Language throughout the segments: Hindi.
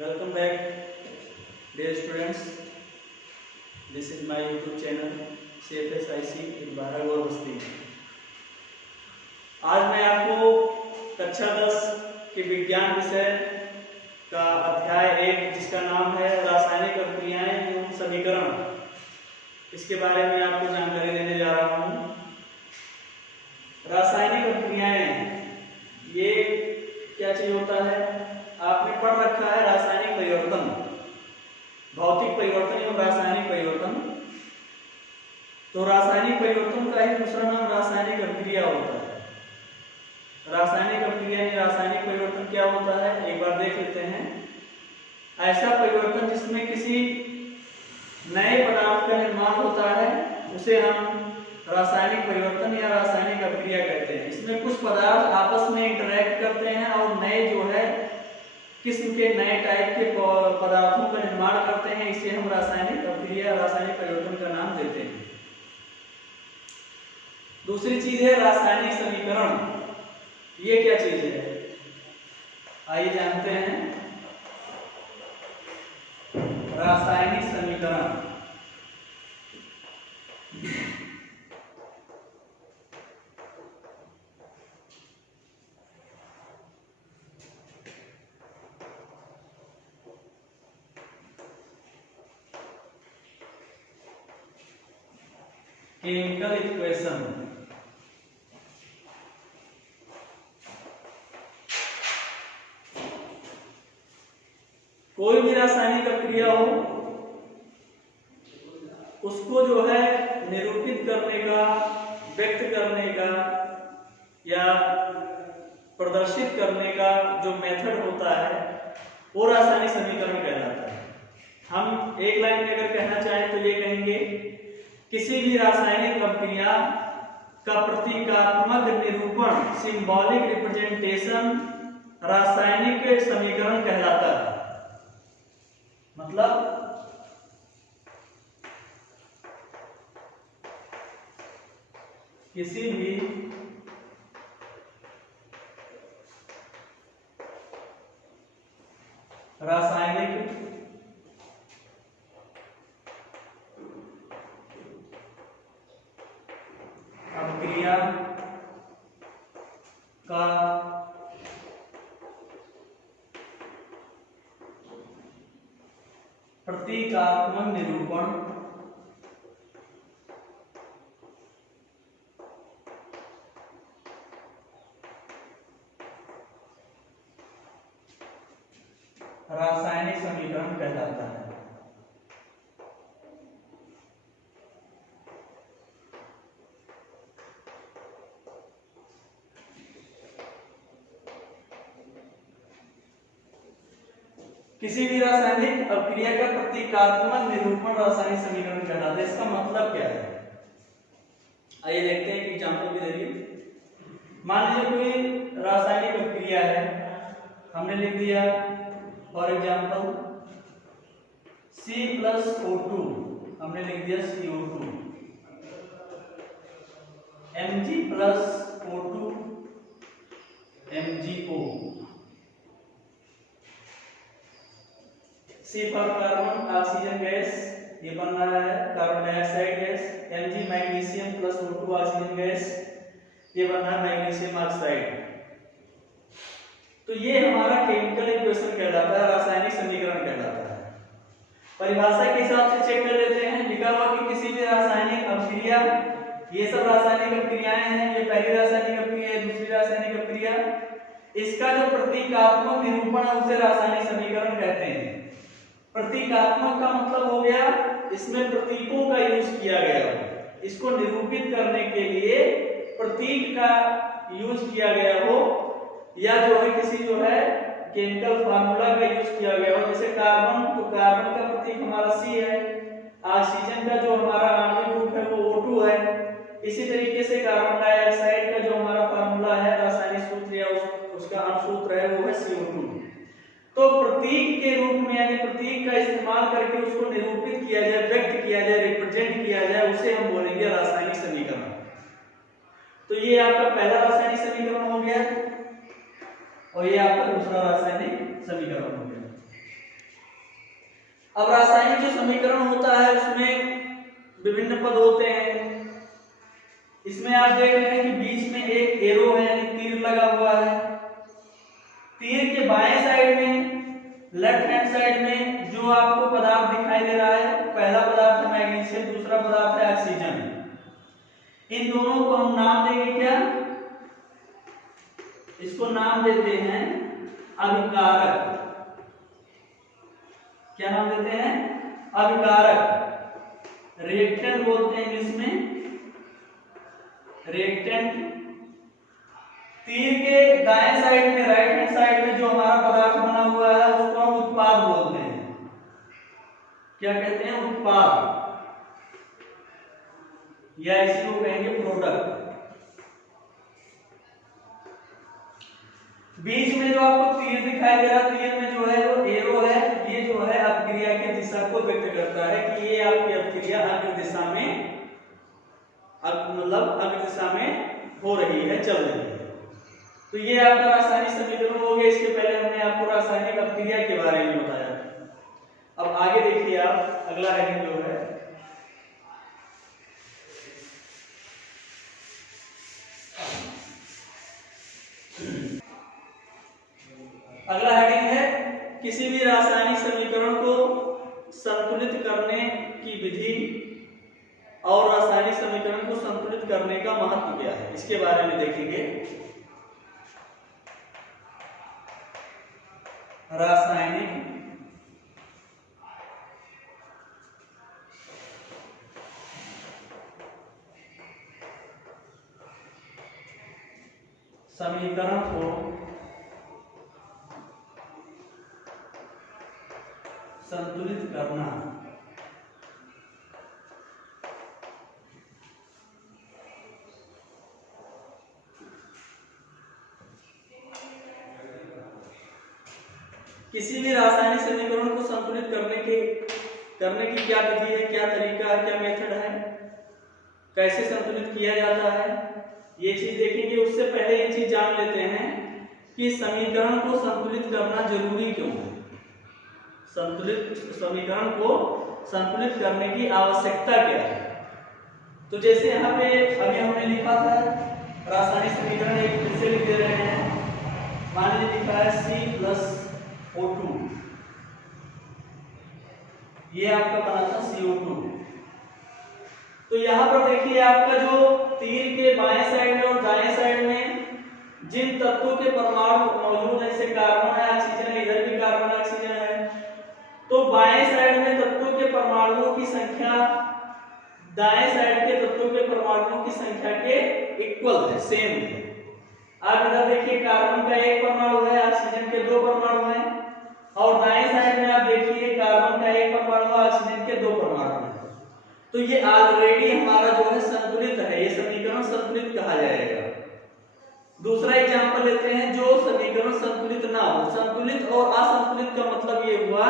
Welcome back, dear students. This is my YouTube channel CFSIC with बारह गौर बस्ती। आज मैं आपको कक्षा 10 के विज्ञान विषय का अध्याय 1 जिसका नाम है रासायनिक अभिक्रियाएं एवं समीकरण, इसके बारे में आपको जानकारी देने जा रहा हूँ। रासायनिक अभिक्रियाएं ये क्या चीज होता है? आपने पढ़ रखा है रासायनिक परिवर्तन, भौतिक परिवर्तन एवं रासायनिक परिवर्तन। तो रासायनिक परिवर्तन का ही दूसरा नाम रासायनिक अभिक्रिया होता है। रासायनिक अभिक्रिया यानी रासायनिक परिवर्तन क्या होता है, एक बार देख लेते हैं। ऐसा परिवर्तन जिसमें किसी नए पदार्थ का निर्माण होता है उसे हम रासायनिक परिवर्तन या रासायनिक अभिक्रिया कहते हैं। इसमें कुछ पदार्थ आपस में इंटरैक्ट करते हैं और नए जो है किस्म के नए टाइप के पदार्थों का निर्माण करते हैं, इसे हम रासायनिक अभिक्रिया रासायनिक परिवर्तन का नाम देते हैं। दूसरी चीज है रासायनिक समीकरण। ये क्या चीज है, आइए जानते हैं। रासायनिक समीकरण केमिकल इक्वेशन। कोई भी रासायनिक अभिक्रिया हो उसको जो है निरूपित करने का, व्यक्त करने का या प्रदर्शित करने का जो मेथड होता है वो रासायनिक समीकरण कहलाता है। हम एक लाइन में अगर कहना चाहें तो ये कहेंगे, किसी भी रासायनिक अभिक्रिया का प्रतीकात्मक निरूपण, सिंबॉलिक रिप्रेजेंटेशन रासायनिक समीकरण कहलाता है। मतलब किसी भी रासायनिक अभिक्रिया का प्रतीकात्मक निरूपण रासायनिक समीकरण कहलाता है। किसी भी रासायनिक अभिक्रिया का प्रतीकात्मक निरूपण रासायनिक समीकरण कहलाता है। इसका मतलब क्या है, आइए देखते हैं कि एग्जांपल के जरिए। मान लीजिए कोई रासायनिक अभिक्रिया है, हमने लिख दिया फॉर एग्जांपल C+O2, हमने लिख दिया CO2, Mg+O2 MgO, C for carbon oxygen gas, ये बन रहा है carbon dioxide gas. Mg magnesium plus O2 oxygen gas, ये बन रहा है मैग्नीशियम ऑक्साइड। तो ये हमारा केमिकल इक्वेशन कहलाता है, रासायनिक समीकरण कहलाता है। परिभाषा के हिसाब से चेक कर लेते हैं। लिखा हुआ कि किसी भी रासायनिक अभिक्रिया, ये सब रासायनिक अभिक्रियाएं हैं, ये पहली रासायनिक अभिक्रिया है, दूसरी रासायनिक अभिक्रिया, इसका जो प्रतीकात्मक निरूपण है उसे रासायनिक समीकरण कहते हैं। प्रतीकात्मक का मतलब हो गया इसमें प्रतीकों का यूज किया गया हो, इसको निरूपित करने के लिए प्रतीक का यूज किया गया हो, या जो है किसी जो है केमिकल फार्मूला का यूज किया गया हो। जैसे कार्बन, तो कार्बन का प्रतीक हमारा C है, ऑक्सीजन का जो हमारा आणविक ग्रुप है वो O2 है। इसी तरीके से कार्बन डाइऑक्साइड का जो हमारा फार्मूला है, रासायनिक सूत्र या उसका अनुसूत्र है वो है CO2। तो प्रतीक के रूप में यानी प्रतीक का इस्तेमाल करके उसको निरूपित किया जाए, व्यक्त किया जाए, रिप्रेजेंट किया जाए, उसे हम बोलेंगे रासायनिक समीकरण। तो ये आपका पहला रासायनिक समीकरण हो गया और ये आपका दूसरा रासायनिक समीकरण हो गया। अब रासायनिक जो समीकरण होता है उसमें विभिन्न पद होते हैं। इसमें आप देख रहे हैं कि बीच में एक एरो है यानी तीर लगा हुआ है। तीर के बाएं साइड में लेफ्ट हैंड साइड में जो आपको पदार्थ दिखाई दे रहा है, पहला पदार्थ है मैग्नीशियम, दूसरा पदार्थ है ऑक्सीजन। इन दोनों को हम नाम देंगे क्या? इसको नाम देते हैं अभिकारक। क्या नाम देते हैं? अभिकारक। रिएक्टेंट बोलते हैं इंग्लिश में, रिएक्टेंट। तीर के दाएं साइड में, राइट हैंड साइड में जो हमारा पदार्थ बना हुआ है उसको हम उत्पाद बोलते हैं। क्या कहते हैं? उत्पाद, या इसी को कहेंगे प्रोडक्ट। बीच में जो आपको तीर दिखाई दे रहा, तीर में जो है वो एरो है, ये जो है अपक्रिया की दिशा को व्यक्त करता है कि ये आपकी अपक्रिया अग्र दिशा में, मतलब अग्र दिशा में हो रही है, चल रही है। तो ये आपका रासायनिक समीकरण हो गया। इसके पहले हमने आपको रासायनिक अपक्रिया के बारे में बताया। अब आगे देखिए आप, अगला हेडिंग जो है अगला हेडिंग है किसी भी रासायनिक समीकरण को संतुलित करने की विधि और रासायनिक समीकरण को संतुलित करने का महत्व क्या है, इसके बारे में देखेंगे। रासायनिक समीकरण को संतुलित करना। किसी भी रासायनिक समीकरण को संतुलित करने की क्या विधि है, क्या तरीका है, क्या मेथड है, कैसे संतुलित किया जाता है, ये चीज देखेंगे। उससे पहले ये चीज जान लेते हैं कि समीकरण को संतुलित करना जरूरी क्यों है, संतुलित समीकरण को संतुलित करने की आवश्यकता क्या है। तो जैसे यहाँ पे अभी हमने लिखा था रासायनिक समीकरण एक फिर से लिख दे रहे हैं। मान लीजिए लिखा है C+O2, ये आपका बना था CO2। तो यहाँ पर देखिए आपका जो तीर के बाएं साइड में और दाएं साइड में जिन तत्वों के परमाणु मौजूद है, जैसे कार्बन है, ऑक्सीजन है, इधर भी कार्बन ऑक्सीजन है, तो बाएं साइड में तत्वों के परमाणुओं की संख्या दाएं साइड के तत्वों के परमाणुओं की संख्या के इक्वल है, सेम है। आप इधर देखिए कार्बन का एक परमाणु है, ऑक्सीजन के दो परमाणु हैं, और दाएं साइड में आप देखिए कार्बन का एक परमाणु है, ऑक्सीजन के दो परमाणु हैं। तो ये ऑलरेडी हमारा जो है संतुलित है, ये समीकरण संतुलित कहा जाएगा। दूसरा एग्जांपल लेते हैं जो समीकरण संतुलित ना हो। संतुलित और असंतुलित का मतलब ये हुआ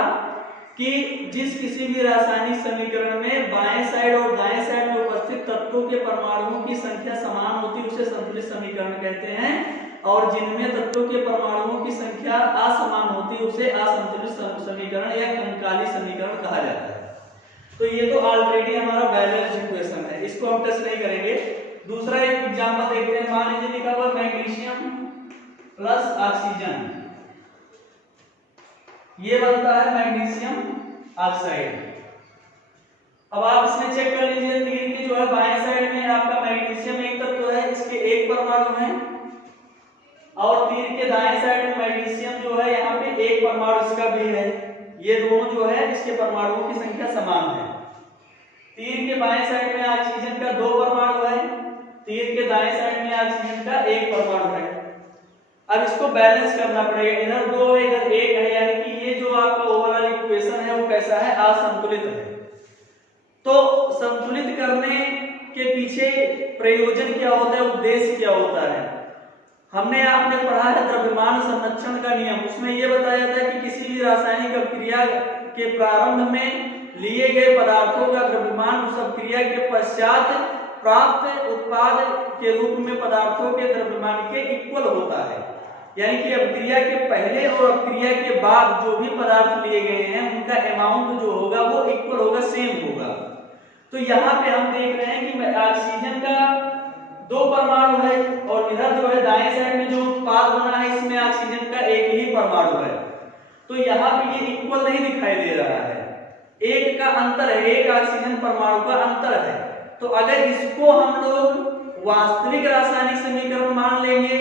कि जिस किसी भी रासायनिक समीकरण में बाएं साइड और दाएं साइड में उपस्थित तत्वों के परमाणुओं की संख्या समान होती है उसे संतुलित समीकरण कहते हैं, और जिनमें तत्वों के परमाणुओं की संख्या असमान होती है उसे असंतुलित समीकरण या कंकाली समीकरण कहा जाता है। तो ये तो ऑलरेडी हमारा बैलेंस्ड इक्वेशन है, इसको हम टच नहीं करेंगे। दूसरा एक एग्जांपल देखते हैं। मान लीजिए लिखा हुआ मैग्नीशियम प्लस ऑक्सीजन, ये बनता है मैग्नीशियम ऑक्साइड। अब आप इसमें चेक कर लीजिए, तीर की जो है बाएं साइड में आपका मैग्नीशियम एक तत्व है, इसके एक परमाणु है, और तीर के दाएं साइड में मैग्नीशियम जो है यहाँ पे एक परमाणु इसका भी है। ये दोनों जो है इसके परमाणुओं की संख्या समान है। तीर के बाएं साइड में ऑक्सीजन का दो परमाणु है, तीर के दाएं साइड में ऑक्सीजन का एक परमाणु है। अब इसको बैलेंस करना पड़ेगा, इधर दो इधर एक है, यानी कि ये जो आपका ओवरऑल इक्वेशन है वो कैसा है, असंतुलित है। तो संतुलित करने के पीछे प्रयोजन क्या होता है, उद्देश्य क्या होता है। हमने आपने पढ़ा है द्रव्यमान संरक्षण का नियम, उसमें यह बताया जाता है कि किसी भी रासायनिक अपक्रिया के प्रारंभ में लिए गए पदार्थों का द्रव्यमान उस अपक्रिया के पश्चात प्राप्त उत्पाद के रूप में पदार्थों के द्रव्यमान के इक्वल होता है। यानी कि अभिक्रिया के पहले और अभिक्रिया के बाद जो भी पदार्थ लिए गए हैं उनका अमाउंट जो होगा वो इक्वल होगा, सेम होगा। तो यहाँ पे हम देख रहे हैं कि ऑक्सीजन का 2 परमाणु है और इधर जो है दाएं साइड में जो उत्पाद बना है इसमें ऑक्सीजन का एक ही परमाणु है। तो यहाँ पे ये इक्वल नहीं दिखाई दे रहा है, एक का अंतर है, एक ऑक्सीजन परमाणु का अंतर है। तो अगर इसको हम लोग वास्तविक रासायनिक समीकरण मान लेंगे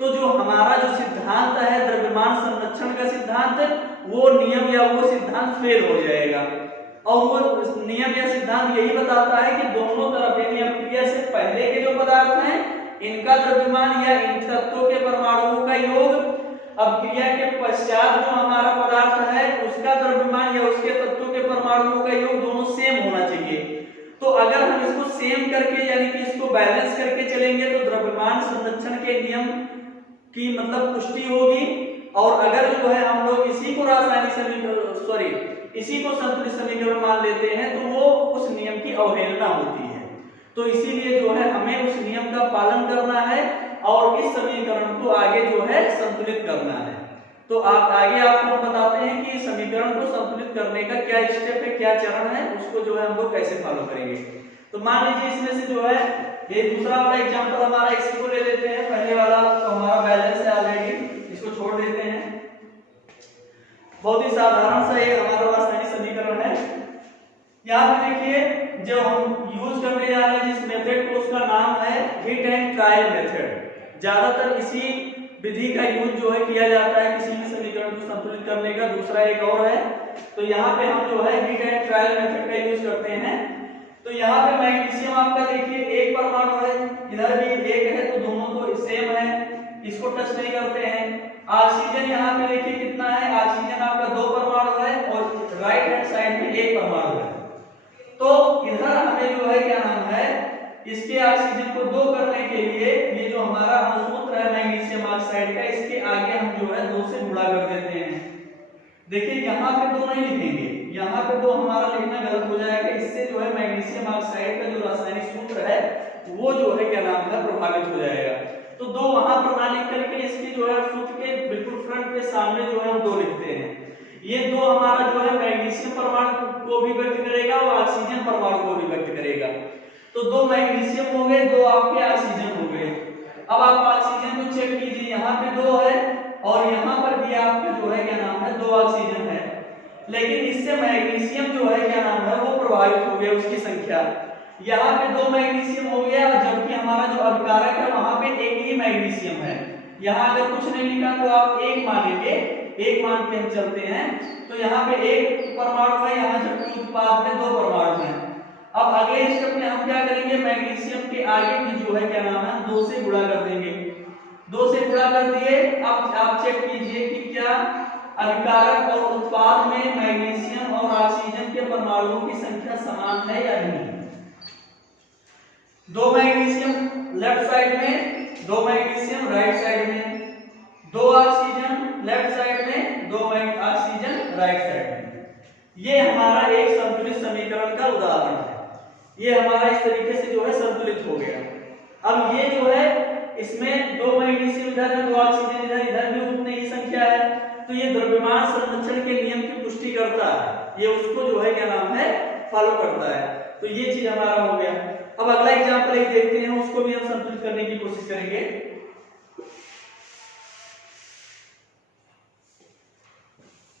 तो जो हमारा जो सिद्धांत है द्रव्यमान संरक्षण का सिद्धांत, वो नियम या वो सिद्धांत फेल हो जाएगा। और वो नियम या सिद्धांत यही बताता है कि दोनों तरफ यानी अभिक्रिया से पहले के जो पदार्थ हैं इनका द्रव्यमान या इन तत्वों के परमाणुओं का योग, अभिक्रिया के पश्चात जो हमारा पदार्थ है उसका द्रव्यमान या उसके तत्वों के परमाणुओं का योग दोनों सेम होना चाहिए। तो अगर हम इसको सेम करके यानी कि इसको बैलेंस करके चलेंगे तो द्रव्यमान संरक्षण के नियम की मतलब पुष्टि होगी। और अगर जो है हम लोग इसी को रासायनिक समीकरण इसी को संतुलित समीकरण मान लेते हैं तो वो उस नियम की अवहेलना होती है। तो इसीलिए जो है हमें उस नियम का पालन करना है और इस समीकरण को आगे जो है संतुलित करना है। तो आप आगे आपको हम बताते हैं कि समीकरण को संतुलित करने का क्या स्टेप है, क्या चरण है, उसको जो है हम लोग कैसे फॉलो करेंगे। तो मान लीजिए इसमें से जो है ये दूसरा वाला एग्जांपल हमारा, इसी को ले लेते हैं। पहले वाला तो हमारा बैलेंस है ऑलरेडी, इसको छोड़ देते हैं। बहुत ही साधारण सा ये हमारा रासायनिक समीकरण है। यहाँ पे देखिए जो हम यूज करने जा रहे हैं जिस मेथड को, उसका नाम है हिट एंड ट्रायल मेथड। ज्यादातर इसी विधि का यूज जो है किया जाता है किसी भी समीकरण को संतुलित करने का। दूसरा एक और है, तो यहाँ पे हम जो है हिट एंड ट्रायल मेथड का यूज करते हैं। तो यहाँ पे मैग्नीशियम आपका देखिए एक परमाणु है, इधर भी एक है, तो दोनों तो सेम है, इसको टच नहीं करते हैं। ऑक्सीजन यहाँ पे देखिए कितना है, ऑक्सीजन आपका 2 परमाणु है और राइट हैंड साइड में 1 परमाणु है। तो इधर हमें जो है क्या नाम है, इसके ऑक्सीजन को 2 करने के लिए ये जो हमारा अणुसूत्र है मैग्नीशियम ऑक्साइड का, इसके आगे हम जो है 2 से गुणा कर देते हैं। देखिए यहाँ पे 2 नहीं लिखेंगे, यहाँ पे 2 हमारा लिखना गलत हो जाएगा। इससे जो है मैग्नीशियम ऑक्साइड का जो रासायनिक सूत्र है वो जो है क्या नाम है प्रभावित हो जाएगा। तो 2 वहां पर ना लिख करके इसकी जो है सूत्र के बिल्कुल फ्रंट पे सामने जो है हम 2 लिखते हैं। ये 2 हमारा जो है मैग्नीशियम परमाणु को भी व्यक्त करेगा और ऑक्सीजन परमाणु को भी व्यक्त करेगा। तो 2 मैग्नीशियम हो गए, 2 आपके ऑक्सीजन हो गए। अब आप ऑक्सीजन को चेक कीजिए, यहाँ पे 2 है और यहाँ पर भी आपका जो है क्या नाम है 2 ऑक्सीजन है। लेकिन इससे मैग्नीशियम जो है क्या नाम है वो प्रभावित हो गया, उसकी संख्या यहाँ पे 2 मैग्नीशियम हो गया, जबकि हमारा जो अभिकारक है वहां पे एक ही मैग्नीशियम है। यहाँ अगर कुछ नहीं लिखा तो आप 1 मानेंगे, 1 मान के हम चलते हैं। तो यहाँ पे 1 परमाणु है, यहाँ जबकि उत्पाद में 2 परमाणु हैं। अब अगले स्टेप में हम क्या करेंगे, मैग्नीशियम के आगे भी जो है क्या नाम है 2 से गुणा कर देंगे। 2 से गुणा कर दिए। अब आप चेक कीजिए कि क्या अभिकारक और उत्पाद में मैग्नीशियम और ऑक्सीजन के परमाणुओं की संख्या समान है या नहीं। 2 मैग्नीशियम लेफ्ट साइड में, 2 मैग्नीशियम राइट साइड में, 2 ऑक्सीजन लेफ्ट साइड में, 2 ऑक्सीजन राइट साइड में। ये हमारा एक संतुलित समीकरण का उदाहरण है। ये हमारा इस तरीके से जो है संतुलित हो गया। अब ये जो है इसमें 2 मैग्नीशियम इधर है, 2 ऑक्सीजन इधर, इधर भी उतनी ही संख्या है। तो ये द्रव्यमान संरक्षण के नियम की पुष्टि करता है, ये उसको जो है क्या नाम है फॉलो करता है। तो ये चीज हमारा हो गया। अब अगला एग्जांपल एक देखते हैं, उसको भी हम संतुलित करने की कोशिश करेंगे।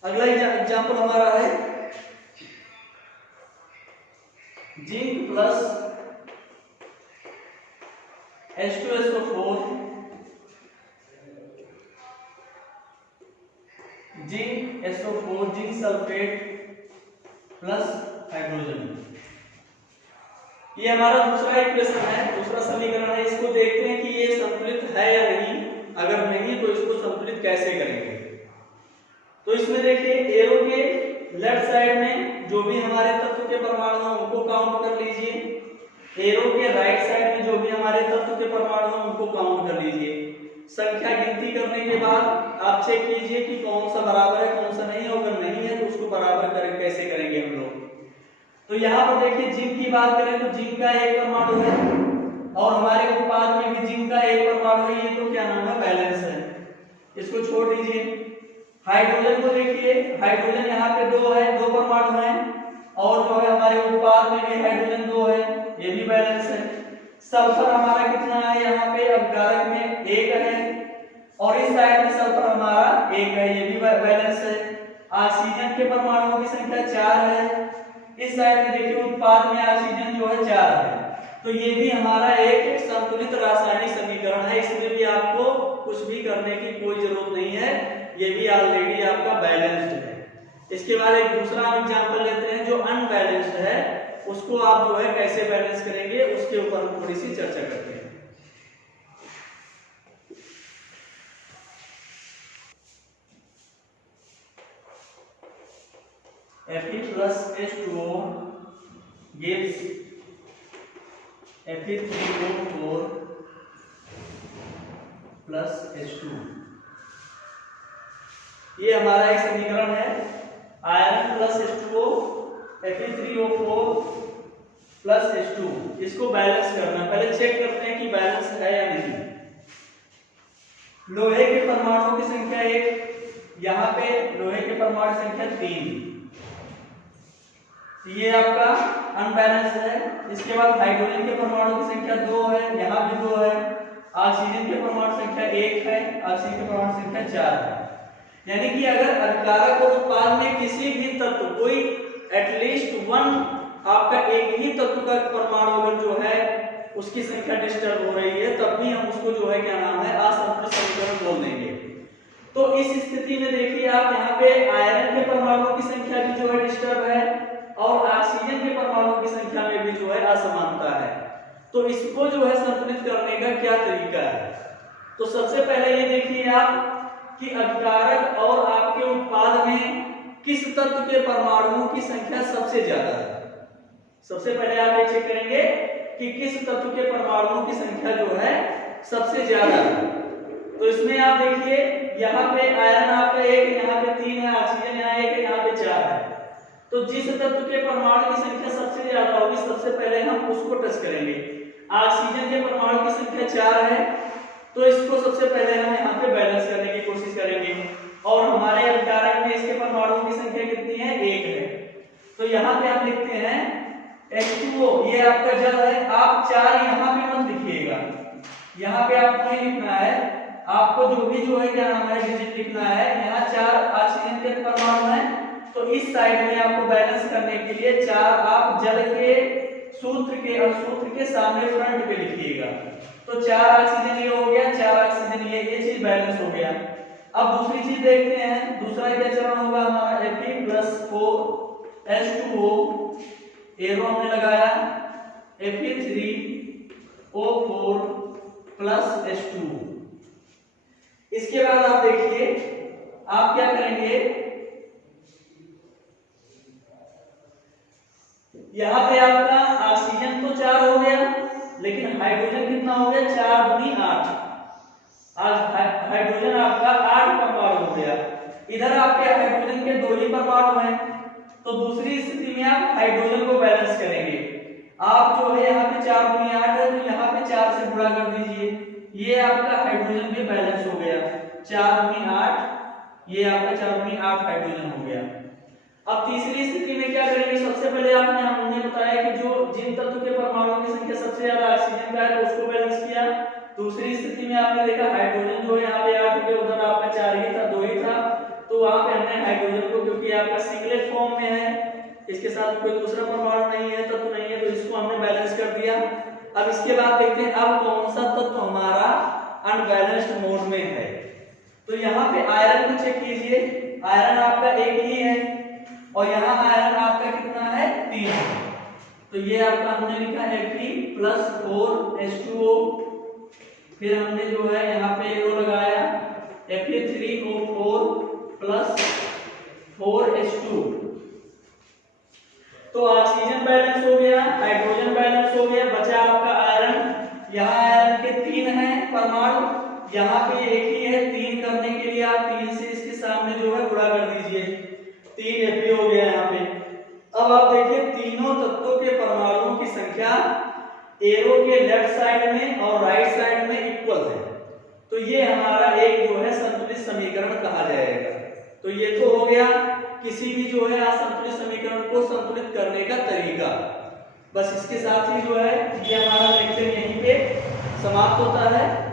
अगला एग्जांपल हमारा है zinc plus H2SO4, zinc SO4, zinc sulphate plus hydrogen. ये हमारा दूसरा इक्वेशन है, दूसरा समीकरण है। इसको देखते हैं कि ये संतुलित है या नहीं। अगर नहीं तो इसको संतुलित कैसे करेंगे। तो इसमें देखिए एरो के लेफ्ट साइड में जो भी हमारे तत्व के परमाणु हैं उनको काउंट कर लीजिए। एरो के राइट साइड में जो भी हमारे तत्व के परमाणु हैं उनको काउंट कर लीजिए। संख्या गिनती करने के बाद आप चेक कीजिए कि कौन सा बराबर है कौन सा नहीं है। अगर नहीं है तो उसको बराबर करें, कैसे करेंगे हम लोग। तो यहाँ पर देखिए जिंक की बात करें तो जिंक का 1 परमाणु है और हमारे उत्पाद में भी जिंक का 1 परमाणु है। ये तो क्या नाम है बैलेंस है। इसको छोड़ दीजिए। हाइड्रोजन को देखिए, हाइड्रोजन यहाँ पे 2 है, 2 परमाणु हैं, और जो है हमारे उत्पाद में भी हाइड्रोजन 2 है, ये भी बैलेंस है। सल्फर हमारा कितना है, यहाँ पे अपकारक में 1 है, और इस साइड में सल्फर हमारा 1 है, ये भी बैलेंस है। ऑक्सीजन के परमाणुओं की संख्या 4 है, इस साइड में देखिए उत्पाद में ऑक्सीजन जो है 4 है, तो ये भी हमारा एक संतुलित रासायनिक समीकरण है। इसमें भी आपको कुछ भी करने की कोई जरूरत नहीं है, ये भी ऑलरेडी आपका बैलेंस्ड है। इसके बाद एक दूसरा हम एग्जांपल लेते हैं जो अनबैलेंस्ड है, उसको आप जो है कैसे बैलेंस करेंगे उसके ऊपर हम थोड़ी सी चर्चा करते हैं। Fe plus H2O gives Fe3O4 plus H2। ये हमारा एक समीकरण है, iron plus H2O Fe3O4 plus H2। इसको बैलेंस करना, पहले चेक करते हैं कि बैलेंस है या नहीं। लोहे के परमाणुओं की संख्या 1, यहाँ पे लोहे के परमाणु संख्या 3, ये आपका अनबैलेंस है। इसके बाद हाइड्रोजन के परमाणु की संख्या 2 है, यहाँ भी 2 है। ऑक्सीजन के परमाणु संख्या 1 है, ऑक्सीजन के परमाणु संख्या 4 है। यानी कि अगर अर्धकारक और उत्पाद में किसी भी तत्व कोई एटलीस्ट 1 आपका एक ही तत्व का परमाणु अगर जो है उसकी संख्या डिस्टर्ब हो रही है, तब भी हम उसको जो है क्या नाम है असंतुलित समीकरण बोल देंगे। तो इस स्थिति में देखिए आप यहाँ पे आयरन के परमाणुओं की संख्या भी जो है डिस्टर्ब है, और ऑक्सीजन के परमाणुओं की संख्या में भी जो है असमानता है। तो इसको जो है संतुलित करने का क्या तरीका है? तो सबसे पहले ये देखिए आप कि अर्धकारक और आपके उत्पाद में किस तत्व के परमाणुओं की संख्या सबसे ज्यादा है। सबसे पहले आप ये चेक करेंगे कि किस तत्व के परमाणुओं की संख्या जो है सबसे ज्यादा है। तो इसमें आप देखिए यहाँ पे आयरन आपका 1, यहाँ पे 3 है, ऑक्सीजन यहाँ 1 है, यहाँ पे 4 है। तो जिस तत्व के परमाणु की संख्या सबसे ज्यादा होगी सबसे पहले हम उसको टच करेंगे। ऑक्सीजन के परमाणु की संख्या 4 है, तो इसको सबसे पहले हम यहाँ पे बैलेंस करने की कोशिश करेंगे। और हमारे अर्धकारक में इसके परमाणुओं की संख्या कितनी है, 1 है। तो यहाँ पे हम लिखते हैं H2O, ये आपका जल है। आप 4 यहाँ पे मत लिखिएगा, यहाँ पे आपको नहीं लिखना है, आपको जो भी जो है क्या नाम है डिजिट लिखना है। यहाँ 4 ऑक्सीजन के परमाणु हैं, तो इस साइड में आपको बैलेंस करने के लिए 4 आप जल के सूत्र के और सूत्र के सामने फ्रंट पे लिखिएगा। तो 4 ऑक्सीजन ये हो गया, 4 ऑक्सीजन ये चीज बैलेंस हो गया। अब दूसरी चीज देखते हैं, दूसरा क्या चरण होगा हमारा Fe+4H2O, एरो हमने लगाया, Fe3O4 प्लस H2। इसके बाद आप देखिए आप क्या करेंगे, यहाँ पे आपका ऑक्सीजन तो 4 हो गया, लेकिन हाइड्रोजन कितना हो गया, 4 दूनी 8। आज हाइड्रोजन आपका 8 परमाणु हो गया। इधर आपके हाइड्रोजन के 2 ही परमाणु हैं, तो दूसरी स्थिति में आप हाइड्रोजन को बैलेंस करेंगे। आप जो है यहाँ पे 4 दूनी 8 है, तो यहाँ पे 4 से गुणा कर दीजिए, ये आपका हाइड्रोजन भी बैलेंस हो गया। 4 दूनी 8, ये आपका 4 दूनी 8 हाइड्रोजन हो गया। अब तीसरी स्थिति में क्या करेंगे, सबसे पहले हमने बताया कि जो जिन तत्व के परमाणुओं की संख्या सबसे ज्यादा ऑक्सीजन का है तो उसको बैलेंस किया। दूसरी स्थिति में आपने देखा हाइड्रोजन जो है यहाँ पे 8 के उधर आपका 4 ही था, 2 ही था, तो वहां पे हमने हाइड्रोजन को, क्योंकि आपका सिंगलेट फॉर्म में है, इसके साथ कोई दूसरा परमाणु नहीं है, तत्व नहीं है, तो इसको हमने बैलेंस कर दिया। अब इसके बाद देखते हैं अब कौन सा तत्व हमारा अनबैलेंस्ड मोड में है। तो यहाँ पे आयरन को चेक कीजिए, आयरन आपका 1 ही है, और यहाँ आयरन आपका कितना है, 3 है। तो ये आपका हमने लिखा Fe+4H2O, फिर हमने जो है यहाँ पे एरो लगाया Fe3O4 प्लस 4H2। तो ऑक्सीजन बैलेंस हो गया, हाइड्रोजन बैलेंस हो गया, बचा आपका आयरन। यहाँ आयरन के 3 हैं परमाणु, यहाँ पे 1 ही है। 3 करने के लिए आप 3 से इसके सामने जो है गुणा कर दीजिए, 3 Fe हो गया यहाँ पे। अब आप देखिए तीनों तत्वों के परमाणुओं की संख्या एरो के लेफ्ट साइड में और राइट साइड में इक्वल है। तो ये हमारा एक जो है संतुलित समीकरण कहा जाएगा। तो ये तो हो गया किसी भी जो है असंतुलित समीकरण को संतुलित करने का तरीका। बस इसके साथ ही जो है ये हमारा लेक्चर यहीं पे समाप्त होता है।